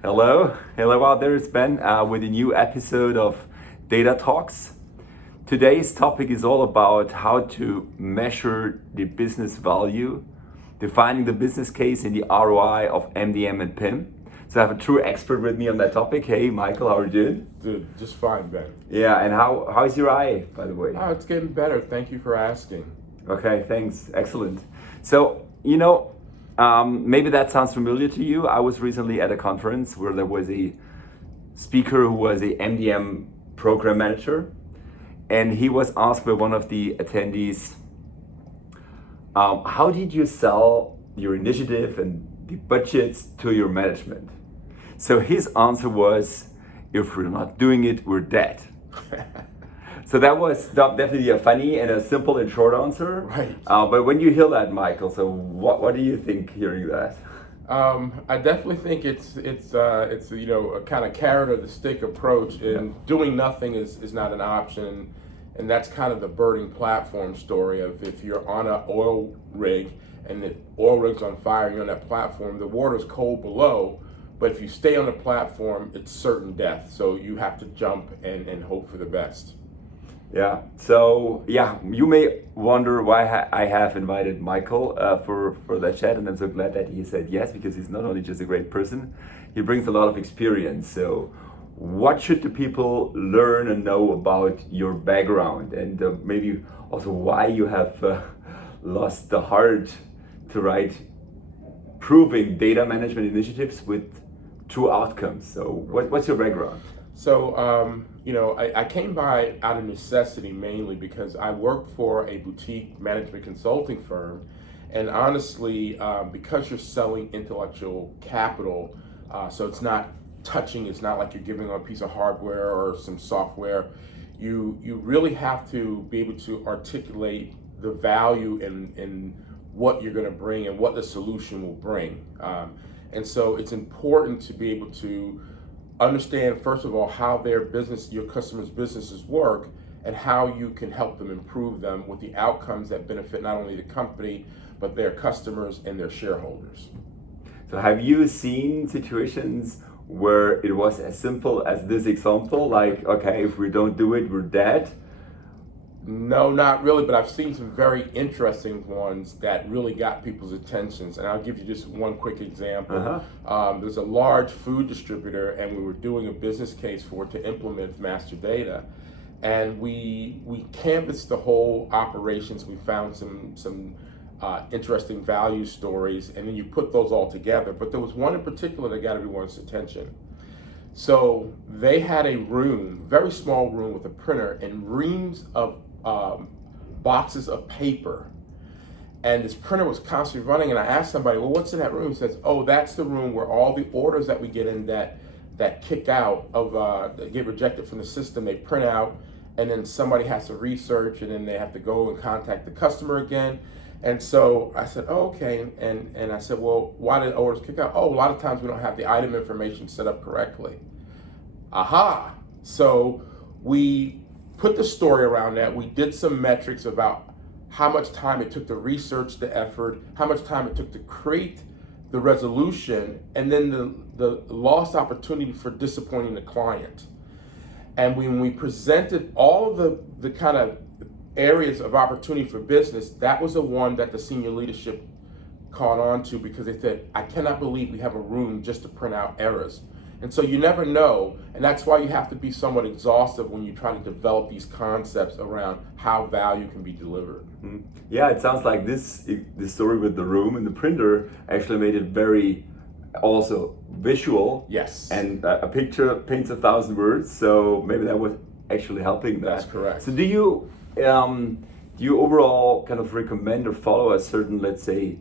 Hello out there, it's Ben with a new episode of Data Talks. Today's topic is all about how to measure the business value, defining the business case and the ROI of MDM and PIM. So I have a true expert with me on that topic. Hey Michael, how are you doing? Dude, just fine, Ben. Yeah, and how's your eye, by the way? Oh, it's getting better. Thank you for asking. Okay, thanks. Excellent. So, maybe that sounds familiar to you. I was recently at a conference where there was a speaker who was a MDM program manager, and he was asked by one of the attendees, how did you sell your initiative and the budgets to your management? So his answer was, if we're not doing it, we're dead. So that was definitely a funny and a simple and short answer. Right. But when you hear that, Michael, so what do you think hearing that? I definitely think it's a kind of carrot or the stick approach, and doing nothing is not an option, and that's kind of the burning platform story of if you're on an oil rig and the oil rig's on fire and you're on that platform, the water's cold below, but if you stay on the platform, it's certain death. So you have to jump and hope for the best. Yeah, so you may wonder why I have invited Michael for that chat, and I'm so glad that he said yes, because he's not only just a great person, he brings a lot of experience. So what should the people learn and know about your background, and maybe also why you have lost the heart to write proving data management initiatives with true outcomes? So what's your background? So, I came by out of necessity mainly because I worked for a boutique management consulting firm. And honestly, because you're selling intellectual capital, so it's not touching, it's not like you're giving a piece of hardware or some software. You really have to be able to articulate the value in what you're going to bring and what the solution will bring. And so it's important to be able to understand, first of all, how their business, your customers' businesses work, and how you can help them improve them with the outcomes that benefit not only the company, but their customers and their shareholders. So have you seen situations where it was as simple as this example, like, okay, if we don't do it, we're dead? No, not really, but I've seen some very interesting ones that really got people's attentions. And I'll give you just one quick example. There's a large food distributor, and we were doing a business case for it to implement master data. And we canvassed the whole operations. We found some interesting value stories, and then you put those all together. But there was one in particular that got everyone's attention. So they had a room, very small room with a printer and reams of boxes of paper, and this printer was constantly running. And I asked somebody, well, what's in that room? He says, oh, that's the room where all the orders that we get in that kick out of that get rejected from the system, they print out, and then somebody has to research, and then they have to go and contact the customer again. And so I said, oh, okay. And I said, well, why did orders kick out? Oh, a lot of times we don't have the item information set up correctly. Aha. So we put the story around that. We did some metrics about how much time it took to research the effort, how much time it took to create the resolution, and then the lost opportunity for disappointing the client. And when we presented all of the kind of areas of opportunity for business, that was the one that the senior leadership caught on to, because they said, I cannot believe we have a room just to print out errors. And so you never know, and that's why you have to be somewhat exhaustive when you try to develop these concepts around how value can be delivered. Mm-hmm. Yeah, it sounds like this story with the room and the printer actually made it very also visual. Yes. And a picture paints 1,000 words, so maybe that was actually helping that. That's correct. So do you overall kind of recommend or follow a certain, let's say,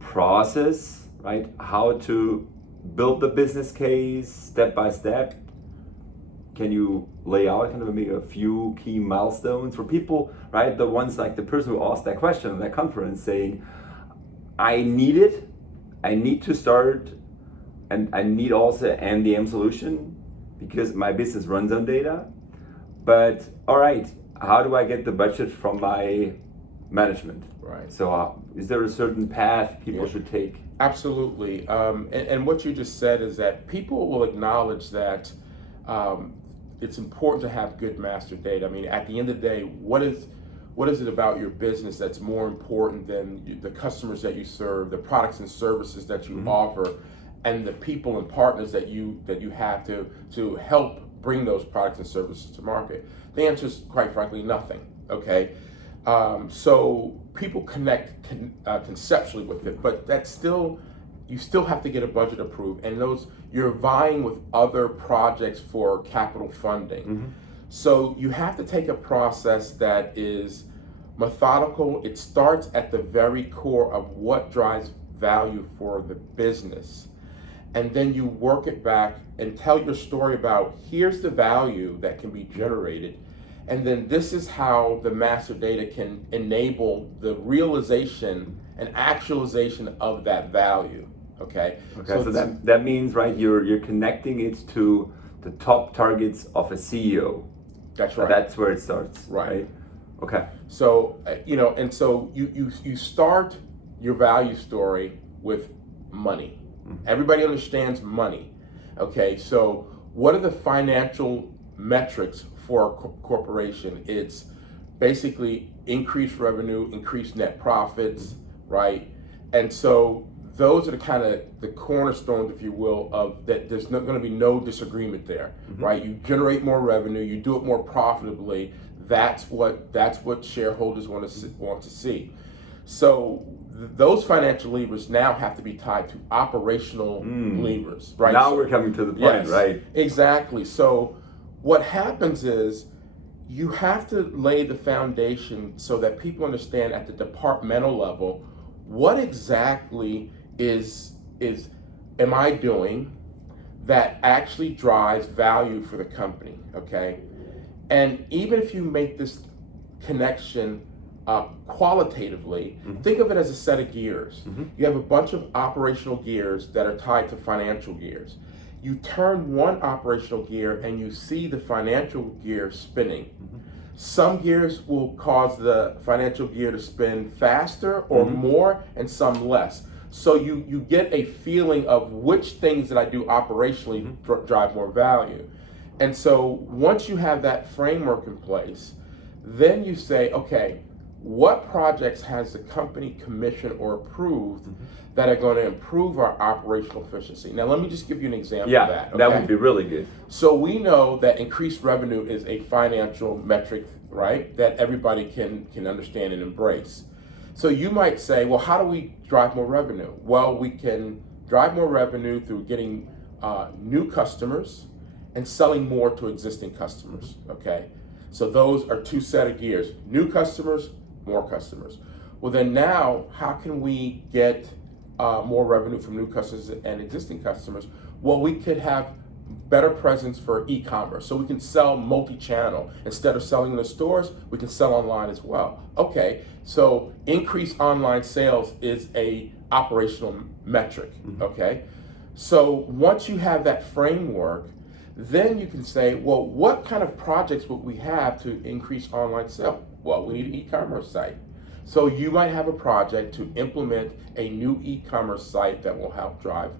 process, right? How to build the business case step by step? Can you lay out kind of maybe a few key milestones for people, right? The ones like the person who asked that question at that conference saying, I need to start, and I need also an MDM solution because my business runs on data. But all right, how do I get the budget from my management. Right. So is there a certain path people should take? Absolutely. And what you just said is that people will acknowledge that it's important to have good master data. I mean, at the end of the day, what is it about your business that's more important than the customers that you serve, the products and services that you offer, and the people and partners that you have to help bring those products and services to market? The answer is, quite frankly, nothing. Okay. So people connect conceptually with it, but you still have to get a budget approved, and you're vying with other projects for capital funding. So you have to take a process that is methodical. It starts at the very core of what drives value for the business, and then you work it back and tell your story about, here's the value that can be generated. And then this is how the master data can enable the realization and actualization of that value. Okay. So that means, right, you're connecting it to the top targets of a CEO. That's right. That's where it starts. Right. Okay. So and so you start your value story with money. Everybody understands money. Okay. So what are the financial metrics for a corporation? It's basically increased revenue, increased net profits, right? And so those are the kind of the cornerstones, if you will, of that. There's not going to be no disagreement there, right? You generate more revenue, you do it more profitably. That's what shareholders want to see. So those financial levers now have to be tied to operational levers, right? Now we're coming to the point, yes, right? Exactly. So what happens is you have to lay the foundation so that people understand at the departmental level, what exactly am I doing that actually drives value for the company, okay? And even if you make this connection qualitatively, think of it as a set of gears. You have a bunch of operational gears that are tied to financial gears. You turn one operational gear and you see the financial gear spinning. Some gears will cause the financial gear to spin faster or more, and some less. So you get a feeling of which things that I do operationally drive more value. And so once you have that framework in place, then you say, okay, what projects has the company commissioned or approved that are going to improve our operational efficiency? Now, let me just give you an example of that. Okay? That would be really good. So we know that increased revenue is a financial metric, right, that everybody can understand and embrace. So you might say, well, how do we drive more revenue? Well, we can drive more revenue through getting new customers and selling more to existing customers, okay? So those are two set of gears: new customers, more customers. Well, then now, how can we get more revenue from new customers and existing customers? Well, we could have better presence for e-commerce. So we can sell multi-channel. Instead of selling in the stores, we can sell online as well. Okay, so increased online sales is a operational metric, okay? So once you have that framework, then you can say, well, what kind of projects would we have to increase online sales? Well, we need an e-commerce site. So you might have a project to implement a new e-commerce site that will help drive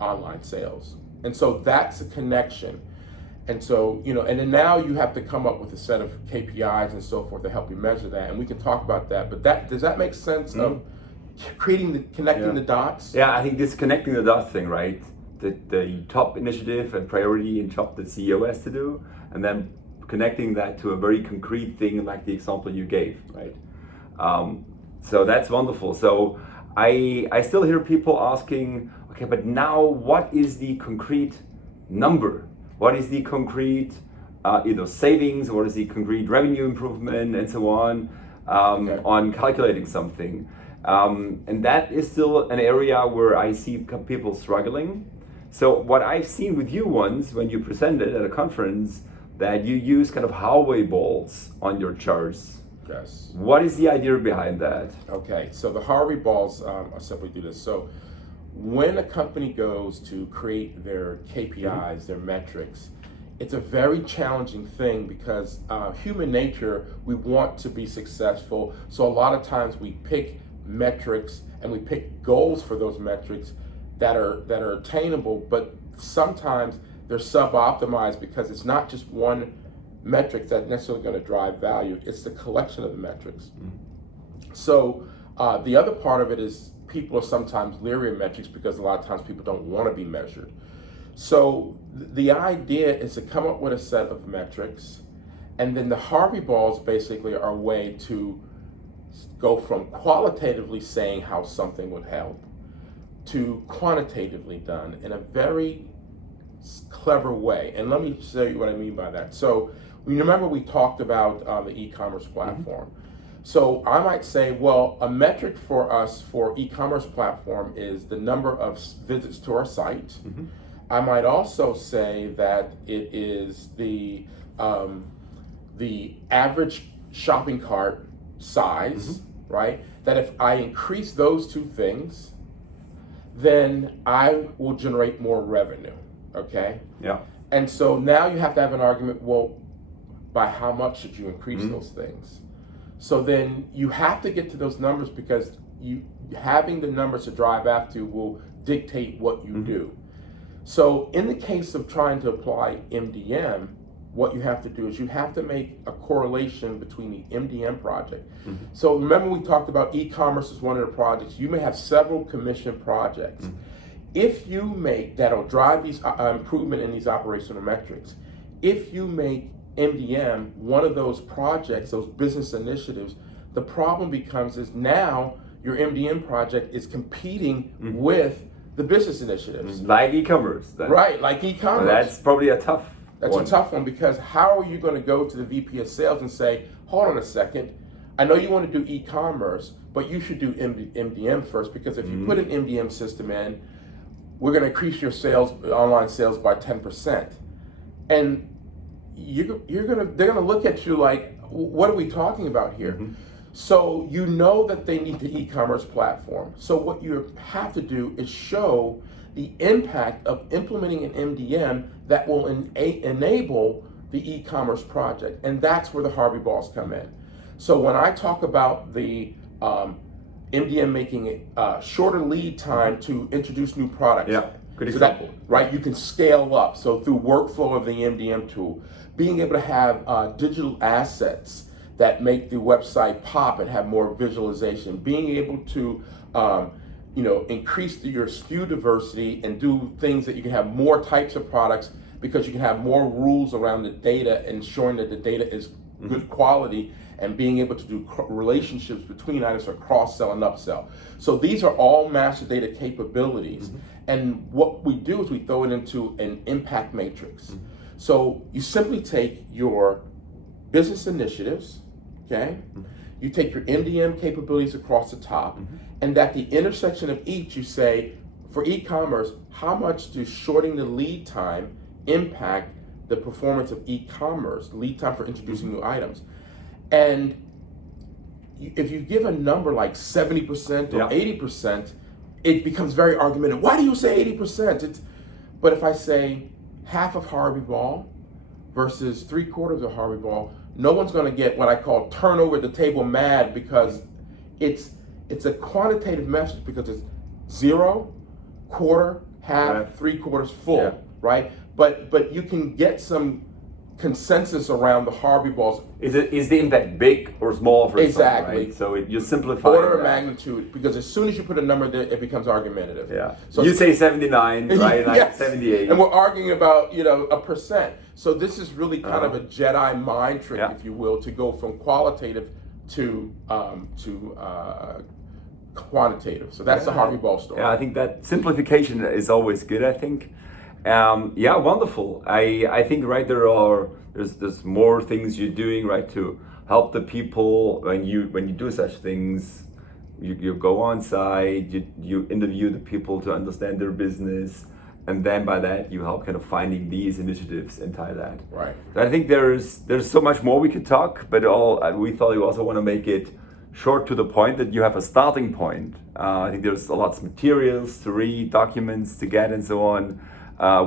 online sales. And so that's a connection. And so, and then now you have to come up with a set of KPIs and so forth to help you measure that. And we can talk about that. But does that make sense of connecting the dots? Yeah, I think this connecting the dots thing, right? The top initiative and priority and job the CEO has to do, and then connecting that to a very concrete thing like the example you gave, right? So that's wonderful. So I still hear people asking, okay, but now what is the concrete number? What is the concrete either savings, what is the concrete revenue improvement, and so on calculating something? And that is still an area where I see people struggling. So what I've seen with you once when you presented at a conference, that you use kind of hallway balls on your charts. Yes. What is the idea behind that? Okay, so the Harvey balls simply do this. So when a company goes to create their KPIs, their metrics, it's a very challenging thing because human nature, we want to be successful. So a lot of times we pick metrics and we pick goals for those metrics that are attainable, but sometimes they're sub-optimized because it's not just one metric that's necessarily going to drive value, it's the collection of the metrics. So the other part of it is people are sometimes leery of metrics because a lot of times people don't want to be measured. So the idea is to come up with a set of metrics, and then the Harvey balls basically are a way to go from qualitatively saying how something would help to quantitatively done in a very clever way. And let me show you what I mean by that. So remember we talked about the e-commerce platform. So I might say, well, a metric for us for e-commerce platform is the number of visits to our site. I might also say that it is the average shopping cart size, right? That if I increase those two things, then I will generate more revenue, okay? Yeah. And so now you have to have an argument, well, by how much should you increase those things? So then you have to get to those numbers because having the numbers to drive after will dictate what you do. So in the case of trying to apply MDM, what you have to do is you have to make a correlation between the MDM project. So remember we talked about e-commerce as one of the projects. You may have several commission projects. If you make, that'll drive these improvement in these operational metrics. If you make MDM one of those projects, those business initiatives, the problem becomes is now your MDM project is competing with the business initiatives. Like e-commerce. Right, like e-commerce. That's probably a tough That's a tough one because how are you going to go to the VP of sales and say, hold on a second, I know you want to do e-commerce, but you should do MDM first because if you put an MDM system in, we're going to increase your sales, online sales by 10%. And they're gonna look at you like, what are we talking about here? So you know that they need the e-commerce platform. So what you have to do is show the impact of implementing an MDM that will enable the e-commerce project, and that's where the Harvey balls come in. So when I talk about the MDM making it shorter lead time to introduce new products. Yeah, good example. Right, you can scale up. So through workflow of the MDM tool, being able to have digital assets that make the website pop and have more visualization, being able to increase your SKU diversity and do things that you can have more types of products because you can have more rules around the data, ensuring that the data is good quality, and being able to do relationships between items or cross-sell and upsell. So these are all master data capabilities. And what we do is we throw it into an impact matrix. So you simply take your business initiatives, okay? You take your MDM capabilities across the top, and at the intersection of each, you say, for e-commerce, how much does shorting the lead time impact the performance of e-commerce, lead time for introducing new items? And if you give a number like 70% or 80%, it becomes very argumentative. Why do you say 80%? But if I say half of Harvey ball versus 3/4 of Harvey ball, no one's going to get what I call turn over the table mad because it's a quantitative message because it's 0, quarter, half, 3/4 full, right? But you can get some consensus around the Harvey balls. Is the impact big or small for exactly? Right? So you simplify order of magnitude, because as soon as you put a number there, it becomes argumentative. Yeah. So you say 79, right? Like 78, and we're arguing about a percent. So this is really kind of a Jedi mind trick, if you will, to go from qualitative to quantitative. So that's the Harvey ball story. Yeah, I think that simplification is always good. I think. Wonderful. I think there's more things you're doing, right, to help the people when you do such things. You go on site, you interview the people to understand their business, and then by that you help kind of finding these initiatives and tie that. Right. So I think there's so much more we could talk, but we thought you also want to make it short to the point that you have a starting point. I think there's lots of materials to read, documents to get, and so on.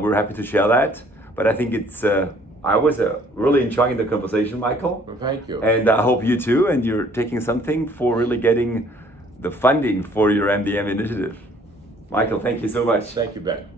We're happy to share that. But I think it's I was really enjoying the conversation, Michael. Well, thank you. And I hope you too. And you're taking something for really getting the funding for your MDM initiative. Michael, thank you so much. Thank you, Ben.